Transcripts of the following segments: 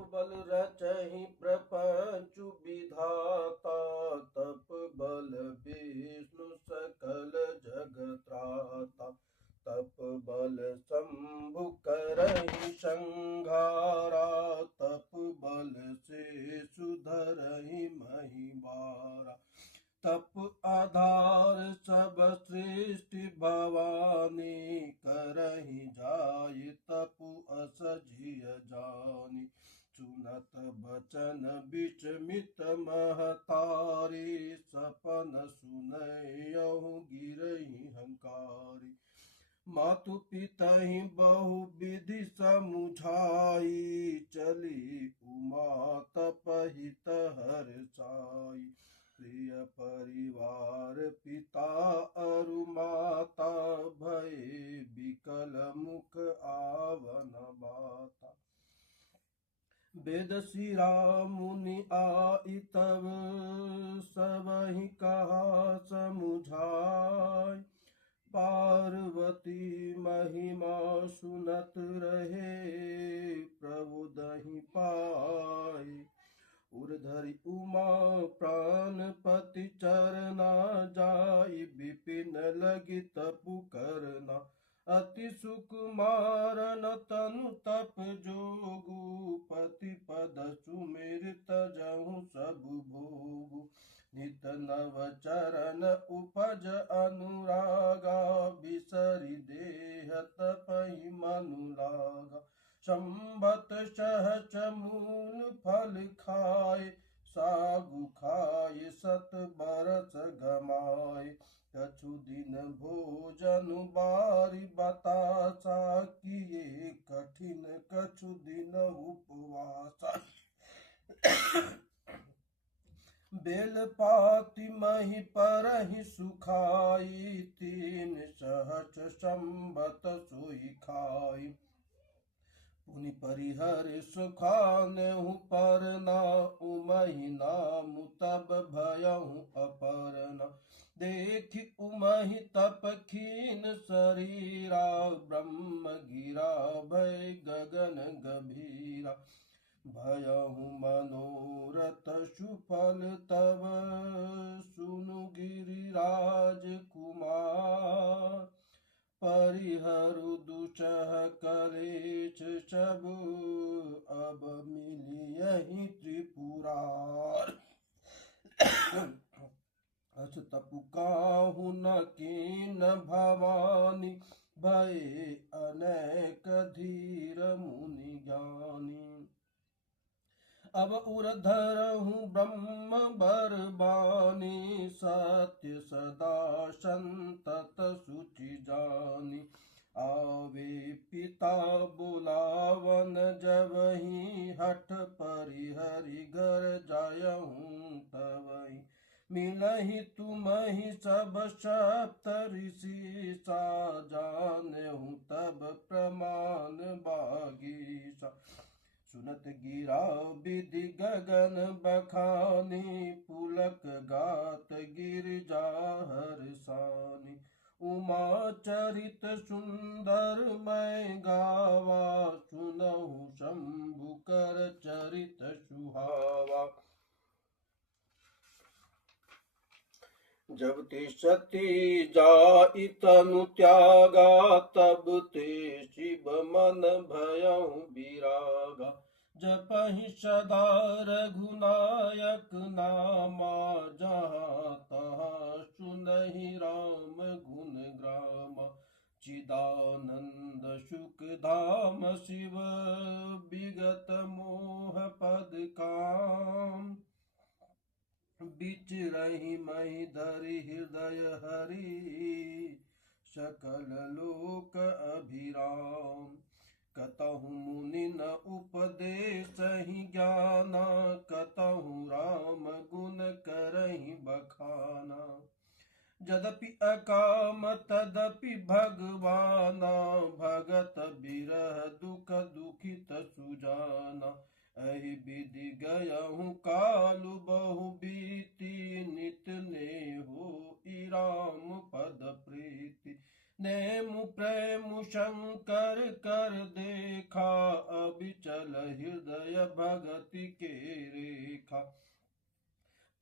बल रचहि प्रपंच विधाता, तप बल विष्णु सकल जगत्राता। तप बल शंभु करहि संघारा, तप बल से सुधरहि महिबारा। तप आधार सब सृष्टि भवानी, करहि जाय तपु असजिय जानी। सुनत बचन विचमित महतारी, सपन सुनयहु गिरहि हंकारी। मातु पितहि बहु विधि समुझाई, चली उमा तपहित हर्षाई। प्रिय परिवार पिता अरु माता, भये विकल मुख आवन बाता। वेद शिरा मुनि आई तब, सबहि कहा समुझाय। पार्वती महिमा सुनत रहे, प्रभु दहि पाय। उर्धरि उमा प्राणपति चरना, जाई विपिन लगी तपु करना। अति सुकुमारन तनु तप जोगु, पति पद सुमिर तजहु सब भोगु। नित नव चरण उपज अनुरागा, बिसरि देह तपहि मनु लागा। संबत सहच मूल फल खाए, सागु खाए सत बरस गमाए। कछु दिन भोजन बारी बतासा, किए कठिन कछु दिन उपवासा। बेलपाती मही परहि सुखाई, तीन सहच संबत सोई खाई। पुनि परिहर सुखानेहु परना, उमहि नाम तब भयहु अपर्णा। देखि उमहि तप खीन शरीरा, ब्रह्म गिरा भय गगन गभीरा। भयहु मनोरथ सुफल तब, सुनु गिरिराज कुमार। परिहरु दुचह कलेश सब, अब मिलियहि त्रिपुरार। अस तपु काहु न कीन भवानी, भये अनेक धीर मुनि ज्ञानी। अब उरधरहु ब्रह्म बरबानी, सत्य सदा संतत सुचि जानी। आवे पिता बुलावन जबहि, हठ परिहरि घर जायहु तबहि। मिलहि तुमहि सब सप्त ऋषि सा, जानेहु तब प्रमाण बागीसा। सुनत गिरा विधि गगन बखानी, पुलक गात गिरिजा हर्षानी। उमा चरित सुंदर मैं गावा, सुनहु शंभु कर चरित सुहावा। जब ते सती जाई तनु त्यागा, तब ते शिव मन भयहु विरागा। जपहि सदा रघुनायक नामा, जहाँ तहाँ सुनहि राम गुण ग्रामा। चिदानंद सुख धाम शिव, विगत मोह पद काम। बिचरहि महि धरि हृदय हरि, सकल लोक अभिराम। कतहु मुनि न उपदेशहि ज्ञाना, कतहु राम गुण करहि बखाना। यद्यपि अकाम तदपि भगवाना, भगत बिरह दुख दुखित सुजाना। अहि विधि गयहु कालु बहु बीती, नित ने हो राम पद प्रीति। नेम प्रेम शंकर कर देखा, अबिचल हृदय भगति के रेखा।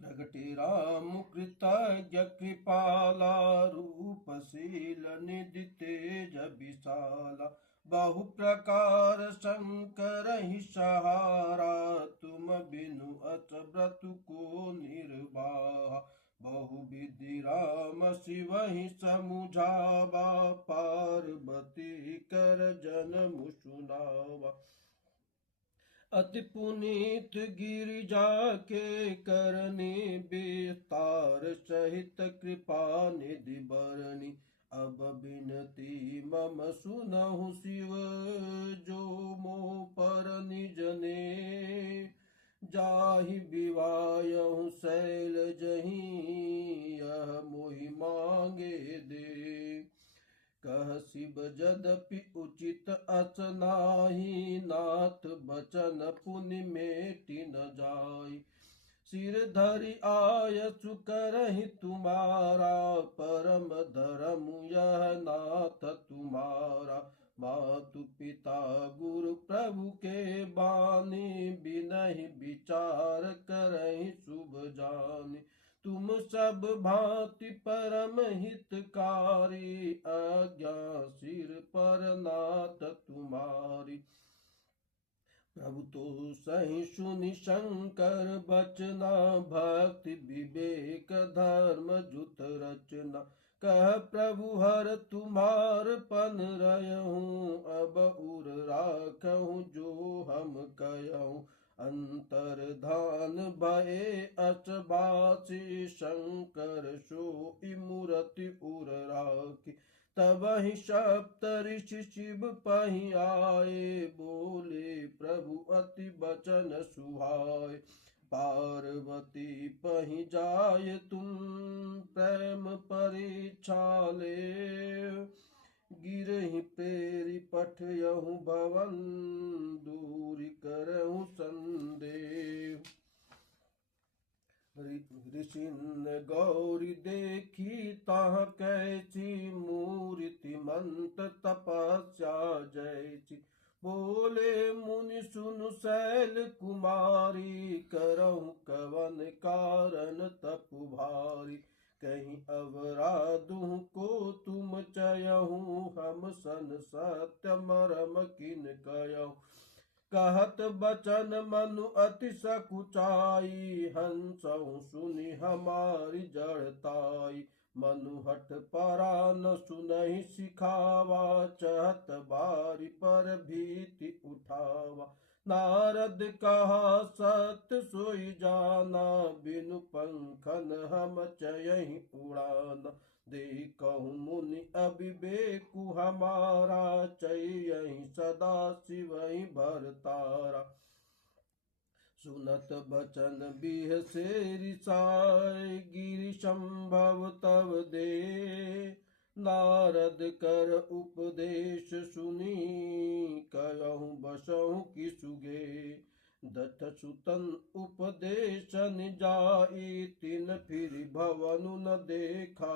प्रगटे राम कृतज्ञ कृपाला, रूपशील निधि तेज विशाला। बहु प्रकार शंकर ही सहारा, तुम बिनु अच व्रत को निर्वाहा। बहु विधि राम शिव ही समुझावा, पार्वती कर जन्म सुनावा। अति पुनीत गिरिजा के करनी, विस्तार सहित कृपा निधि बरनी। अब बिनती मम सुनहु शिव, जो मोह पर निज ने। जाहि विवायहु शैल जहीं, यह मोहि मांगे दे। कह शिव यद्यपि उचित अस नाही, नाथ बचन पुनि मेटि न जाय। सिर धरि आयसु करहि तुम्हारा, परम धर्म यह नाथ तुम्हारा। मातु पिता गुरु प्रभु के बानी, बिनहि विचार करहि शुभ जानि। तुम सब भांति परम हितकारी, आज्ञा सिर पर नाथ तुम्हारी। प्रभु तो सही सुनि शंकर बचना, भक्ति विवेक धर्म जुत रचना। कह प्रभु हर तुम्हार पन रहूं, अब उर राखूं जो हम कहूं। अंतर्धान भये अचबासी, शंकर सोई मूरति उर राखी। तब ही सप्त ऋषि शिव पहि आए, बोले प्रभु अति बचन सुहाए। पार्वती पहि जाय तुम प्रेम परीक्षा ले, गिरहि पेरि पठयहु भवन, दूर करहु संदेह। ऋषिन गौरी देखी ताह कैसी, मूर्ति मंत तपस्या जैसी। बोले मुनि सुनु शैल कुमारी, करहु कवन कारण तपु भारी। कहीं अवराधु को तुम चयहु, हम सन सत्य मरम किन कहूं। कहत बचन मनु अति सकुचाई, हंसहु सुनि हमारी जड़ताई। मनु हठ परा न सुनहि सिखावा, चहत बारी पर भीति उठावा। नारद कहा सत्य सोई जाना, बिनु पंखन हम चयहि उड़ाना। देखहु मुनि अविवेकु हमारा, चयहि सदा शिवहि भरतारा। सुनत बचन बिहसे रिसाय, गिरि संभव तव दे। नारद कर उपदेश सुनी, कहूँ बसहु किसुगे। दत्त सुतन उपदेशन जाई, तिन फिर भवनु न देखा।